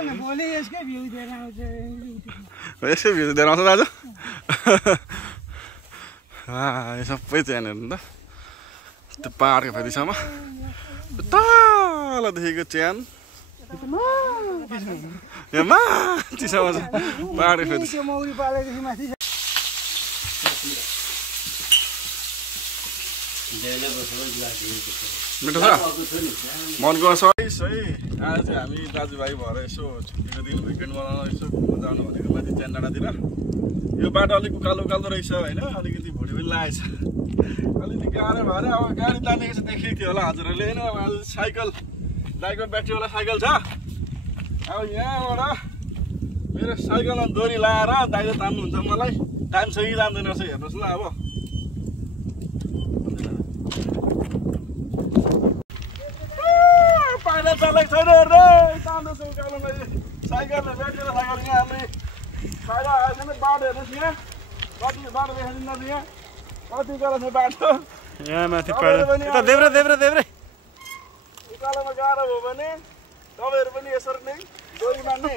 यसकै भ्यू दिएर आउँछ दाजु यो सबै च्यान हेर्नु त त्यो पाहाडको फेरिसम्म तलदेखिको च्यान यहाँ माथिसम्म छ पाहाडको फेरि मौरी पालेदेखि माथि मिठो छ मनको सही सही आज चाहिँ हामी दाजुभाइ भएर यसो छुट्टीको दिन विकेन्ड बनाउन यसो घुम्न जानु भनेको माथि च्यान डाँडातिर यो बाटो अलिक उकालो उकालो रहेछ होइन अलिकति भुँडी पनि लागेछ अलिकति गाह्रो भएर अब गाडी तानेको चाहिँ देखेको थियो होला हजुरहरूले होइन अब साइकल दाइको ब्याट्रीवाला साइकल छ अब यहाँबाट मेरो साइकलमा दोरी लाएर दाइले तान्नुहुन्छ मलाई टाइम छ कि जान्दैन रहेछ हेर्नुहोस् ल अब पाइला चलेको छैन हेर्दै तान्दैछ उकालोमा साइकलले ब्याट्रीवाला साइकल यहाँ हामी फाइदा आएछ नि बाटो हेर्नुहोस् यहाँ कति बाटो देखाइदिनु न यहाँ कति उकालो छ बाटो यहाँ माथि यता देब्रे देब्रे देब्रे उकालोमा गाह्रो भयो भने तपाईँहरू पनि यसरी नै डोरीमा नै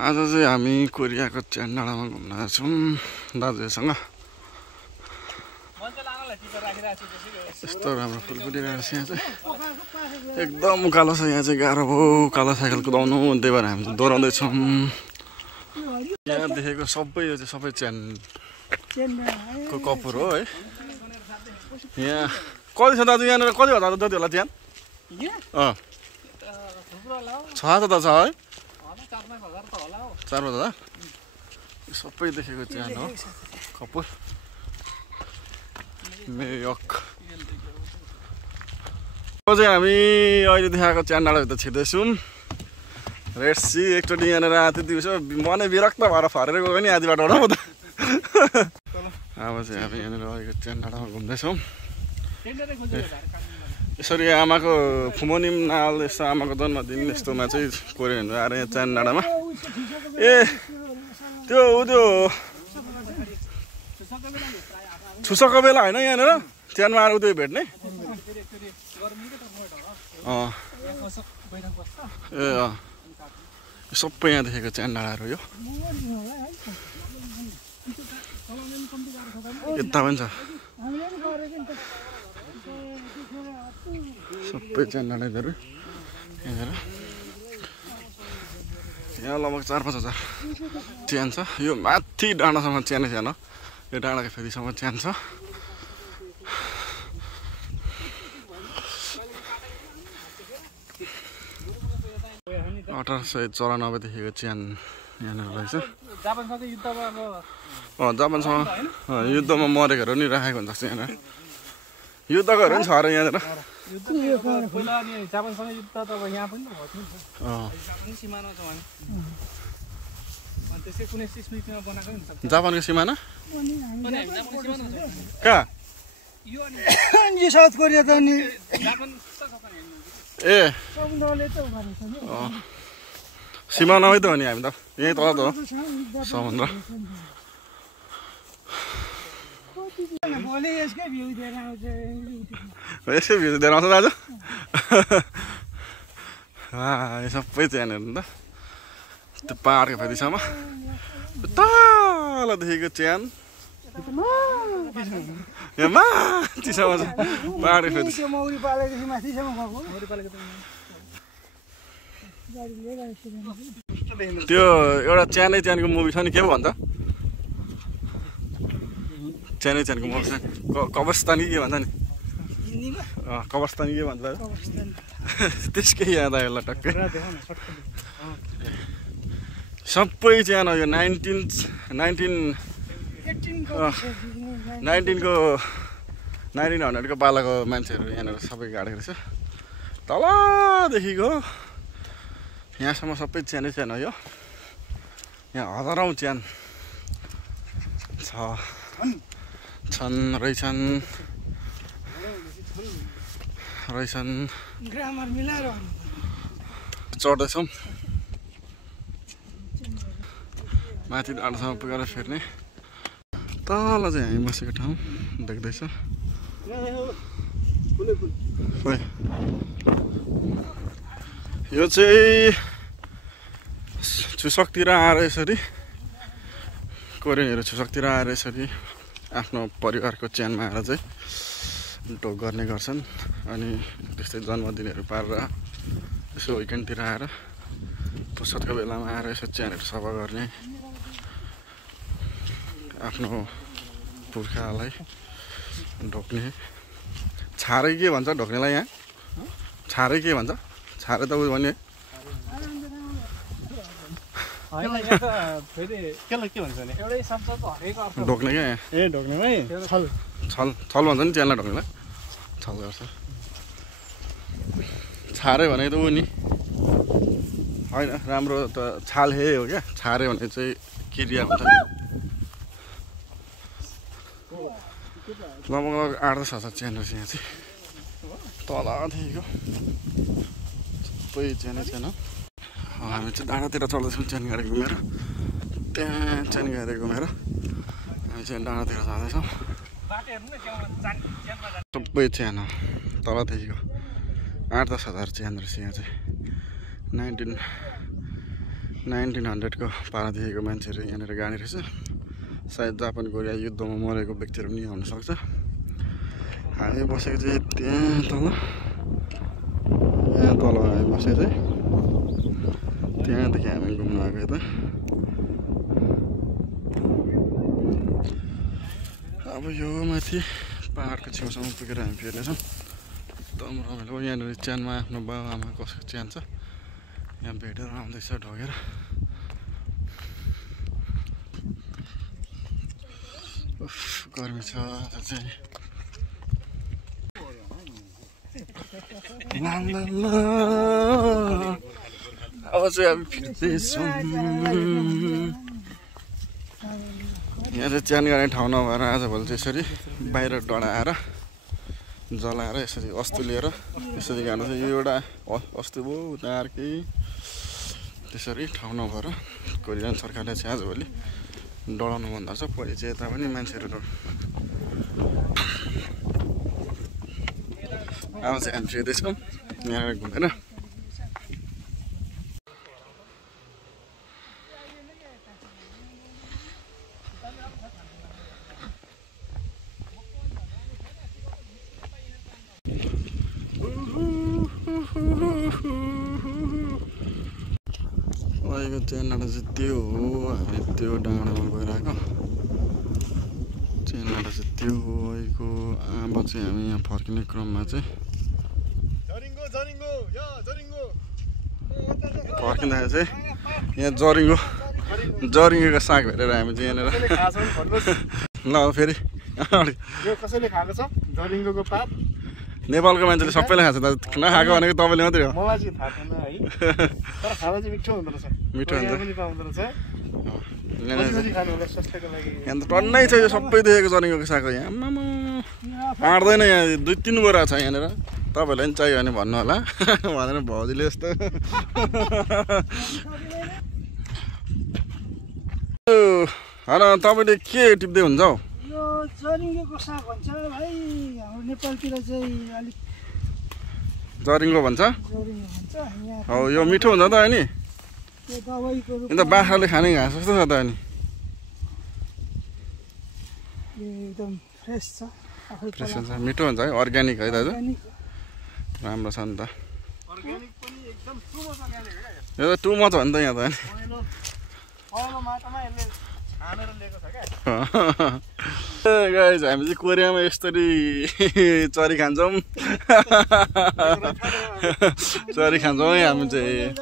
आज चाहिँ हामी कोरियाको च्यान डाँडामा घुम्न छौँ दाजुसँग यस्तो राम्रो फुल फुटिरहेको छ यहाँ चाहिँ एकदम उकालो छ यहाँ चाहिँ गाह्रो भयो उकालो साइकल कुदाउनु त्यही भएर हामी दोहोऱ्याउँदैछौँ यहाँ देखेको सबै यो चाहिँ सबै च्यानको कपुर हो है यहाँ कति छ दाजु यहाँनिर कति होला जति होला च्यान छ त छ है 4,000 सबै देखेको च्यान हो कपुर मेयक चाहिँ हामी अहिले देखाएको च्यान डाँडाभित्र छिर्दैछौँ रेडसी एकचोटि यहाँनिर आएको थियो दिउँसो मनै विरक्त भएर फरेर गयो नि आधी बाटोबाट म त अब चाहिँ हामी यहाँनिर अहिलेको च्यान डाँडामा घुम्दैछौँ यसरी आमाको फुमोनिम नाल यस्तो आमाको जन्मदिन यस्तोमा चाहिँ कोरियनहरू आएर यहाँ च्यान डाँडामा ए त्यो त्यो छुसको बेला होइन यहाँनिर च्यानमा आएर उयो भेट्ने ए सबै यहाँ देखेको च्यान डाँडाहरू यो यता पनि छ सबै च्यान डाँडाहरू यहाँनिर यहाँ लगभग 4-5 हजार च्यान छ यो माथि डाँडासम्म च्यानै च्यान हो यो डाँडाको फेरिसम्म च्यान छ 1894 देखिको च्यान यहाँनिर रहेछ जापानसँग युद्धमा मरेकोहरू नि राखेको हुन्छ यहाँनिर युद्धकोहरू पनि छ अरे यहाँनिर जापानको सिमाना कहाँ साउथ कोरिया त नि ए सिमानामै त हो नि हामी त यहीँ तल त हो समुद्र यसकै भ्यू दिएर आउँछ दाजु यो सबै च्यान हेर्नु त त्यो पाहाडको फेरिसम्म तलदेखिको च्यान यहाँ माथिसम्म छ पाहाडको फेरि मौरी पालेदेखि माथिसम्म त्यो एउटा च्यानको मुभी छ नि के भन्छ च्यानको मुभी छ कब्रस्तानी के भन्छ नि कब्रस्तानी के भन्छ त्यसकै याद आयो ल टक्कै सबै च्यान यो 19 को 1900 को पालाको मान्छेहरू यहाँनिर सबै गाडेको रहेछ तलदेखिको यहाँसम्म सबै च्यानै च्यान हो यो यहाँ हजारौँ च्यान छन् रहेछन् ग्रामर मिलाएर चढ्दैछौँ माथि डाँडासम्म पुगेर फेर्ने तल चाहिँ हामी बसेको ठाउँ देख्दैछ यो चाहिँ छुसकतिर आएर यसरी कोरियनहरू छुसकतिर आएर यसरी आफ्नो परिवारको च्यानमा आएर चाहिँ ढोग गर्ने गर्छन् अनि त्यस्तै जन्मदिनहरू पारेर यसो विकेन्डतिर आएर फुर्सदको बेलामा आएर यसो च्यानहरू सफा गर्ने आफ्नो पुर्खालाई ढोक्ने छारै के भन्छ ढोक्नेलाई यहाँ छारै के भन्छ छारै त उयो भने ढोक्ने क्या ए ढोक्नेलाई छल भन्छ नि च्यानलाई ढोक्नेलाई छल गर्छ छारे भने त ऊ नि होइन राम्रो त छाल हे हो क्या छारे भने चाहिँ क्रिया हुन्छ लगभग 8-10 हजार च्यान रहेछ यहाँ चाहिँ तलदेखिको सबै च्यानै च्यान हामी चाहिँ डाँडातिर चल्दैछौँ च्यान गाडी घुमेर त्यहाँ च्यान गाडी घुमेर हामी चाहिँ डाँडातिर जाँदैछौँ सबै च्यान हो तलदेखिको 8-10 हजार च्यान रहेछ यहाँ चाहिँ 1900 को पारादेखिको मान्छेहरू यहाँनिर गाडी रहेछ सायद जापान कोरिया युद्धमा मरेको व्यक्तिहरू पनि हुनसक्छ हामी बसेको चाहिँ यहाँ तल हामी बसेको चाहिँ त्यहाँदेखि हामी घुम्नु आएको यता अब यो माथि पहाडको छेउसम्म पुगेर हामी फेर्नेछौँ एकदम रमाइलो यहाँनिर च्यानमा आफ्नो बाबुआमा कसको च्यान छ यहाँ भेटेर आउँदैछ ढोगेर गर्मी छ चाहिँ अब चाहिँ हामी फिर्दैछौँ यहाँ चाहिँ च्यान गर्ने ठाउँ नभएर आजभोलि चाहिँ यसरी बाहिर डढाएर जलाएर यसरी अस्तु लिएर यसरी गाड्नु चाहिँ यो एउटा अस्तु भयो उता अर्कै त्यसरी ठाउँ नभएर कोरियन सरकारले चाहिँ आजभोलि डढाउनु मन लाग्छ पहिले चाहिँ यता पनि मान्छेहरू अब चाहिँ हामी फेर्दैछौँ यहाँ घुमेर अहिलेको च्यानबाट चाहिँ त्यो हो हामी त्यो डाँडामा गइरहेको च्यानबाट चाहिँ त्यो हो अहिलेको अब चाहिँ हामी यहाँ फर्किने क्रममा चाहिँ फर्किँदाखेरि चाहिँ यहाँ जरिङ्गोको साग भेटेर हामी चाहिँ यहाँनिर ल फेरि कसैले खाएको छ जरिङ्गोको पात नेपालको मान्छेले सबैले खान्छ त नखाएको भनेको तपाईँले मात्रै हो मलाई चाहिँ थाहा छैन है तर खाना चाहिँ मिठो हुँदो रहेछ मिठो हुन्छ पनि पाउँदो रहेछ यहाँ त टन्नै छ यो सबै देखेको जरिङ्गोको साग यहाँ आम्मामा आँट्दैन यहाँ 2-3 बोरा छ यहाँनिर तपाईँहरूलाई पनि चाहियो भने भन्नु होला भनेर भाउजूले यस्तो होइन तपाईँले के टिप्दै हुन्छ हौ यो जरिङ्गोको साग भन्छ भाइ हाम्रो नेपालतिर चाहिँ अलिक जरिङ्गो भन्छ जरिङ्गो भन्छ यहाँ हो यो मिठो हुन्छ त अनि त्यो दबाईको अन्त बाख्राले खाने घाँस जस्तो छ त अनि यो एकदम फ्रेस छ आफै फ्रेस हुन्छ मिठो हुन्छ है अर्ग्यानिक है दाजु राम्रो छ नि त अर्ग्यानिक पनि एकदम यो त टु मच हो नि त यहाँ त अनि पहेँलो माटामा यसले छानेर ल्याएको छ क्या गाइज हामी चाहिँ कोरियामा यसरी चरी खान्छौँ चरी खान्छौँ है हामी चाहिँ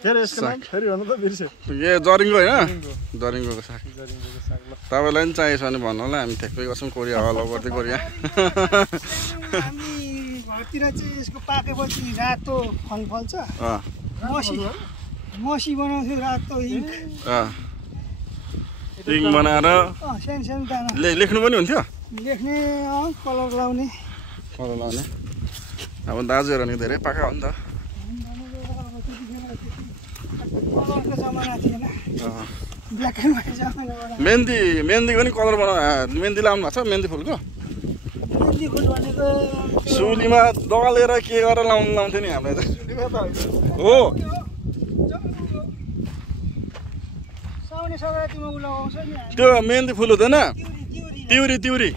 के अरे यसको नाम फेरि भन्नु त बिर्स्यो ए जरिङ्गो होइन जरिङ्गोको साग जरिङ्गोको साग ल तपाईँलाई पनि चाहिएछ भने भन्नु होला हामी ठ्याक्कै गर्छौँ कोरिया हलो गर्दै कोरिया हामी घरतिर चाहिँ यसको पाकेपछि रातो फल फल्छ मसी बनाउँथ्यो रातो इङ्क इङ बनाएर सानो सानो दाना लेख्नु पनि हुन्थ्यो लेख्ने कलर लाउने अब दाजुहरू नि धेरै पाका हो नि त कलरको जमाना थिएन ब्ल्याक एन्ड व्हाइट जमानाबाट मेहन्दी पनि कलर मेहन्दी लाउनु भएको छ मेहन्दी फुलको मेहन्दी फुल भनेको सुलीमा दलेर के गरेर लाउँथ्यो नि हामीलाई त हो साउने सङ्क्रान्तिमा उ लगाउँछ नि त्यो मेहन्दी फुल हुँदैन तिउरी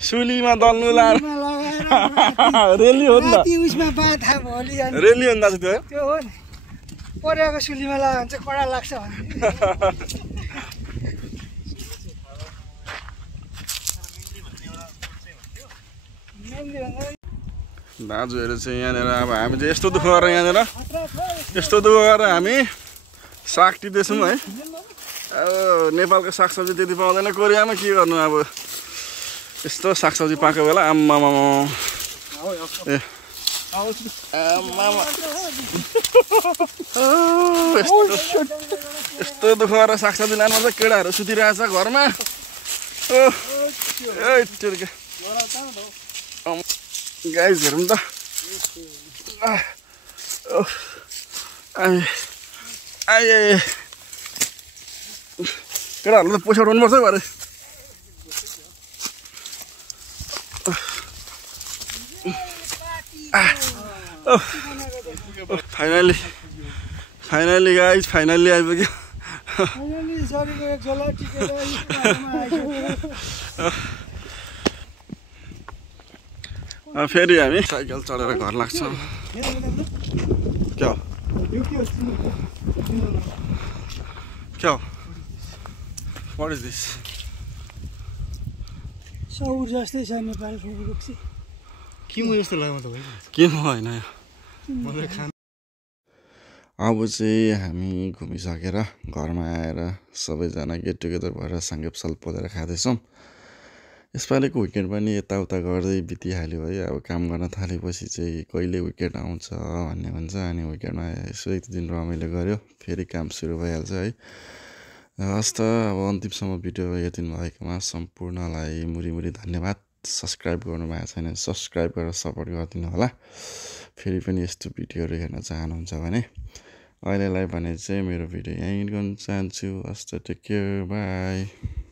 सुलीमा दल्नु लाएर रेली हो नि त उसमा बाधा भोलि रेली हो नि दाजु त्यो हो नि परेको सुलीमा लगायो भने चाहिँ कडा लाग्छ भने दाजुहरू चाहिँ यहाँनिर अब हामी चाहिँ यस्तो दुःख गरेर यहाँनिर यस्तो दुःख गरेर हामी साग टिप्दैछौँ है अब नेपालको सागसब्जी त्यति पाउँदैन कोरियामा के गर्नु अब यस्तो सागसब्जी पाएको बेला आम्मामा ए आम्मामा यस्तो दुःख गरेर सागसब्जी लानुपर्छ केटाहरू सुतिरहेछ घरमा गाइस हेरौँ त आए केटाहरूले त पैसा उठाउनुपर्छ है भरे फाइनली गाइस फाइनली आइपुग्यो फेरि हामी साइकल चढेर घर लाग्छौँ क्या वाट इज दिस सौर जस्तै छ नेपालको वृक्ष किमो जस्तो लाग्यो तपाईँ किमो होइन अब चाहिँ हामी घुमिसकेर घरमा आएर सबैजना गेट टुगेदर भएर साङ्गेप्सल पोलेर खाँदैछौँ यसपालिको विकेन्ड पनि यताउता गर्दै बितिहाल्यो है अब काम गर्न थालेपछि चाहिँ कहिले विकेन्ड आउँछ भन्ने हुन्छ अनि विकेन्डमा यसो एक दिन रमाइलो गऱ्यो फेरि काम सुरु भइहाल्छ है हस् त अब अन्तिमसम्म भिडियो हेरिदिनु भएकोमा सम्पूर्णलाई मुरी धन्यवाद सब्सक्राइब गर्नु भएको छैन सब्सक्राइब गरेर सपोर्ट गरिदिनु होला फेरि पनि यस्तो भिडियोहरू हेर्न चाहनुहुन्छ भने अहिलेलाई भने चाहिँ मेरो भिडियो यहीँ गर्न चाहन्छु हस् त टेक केयर बाई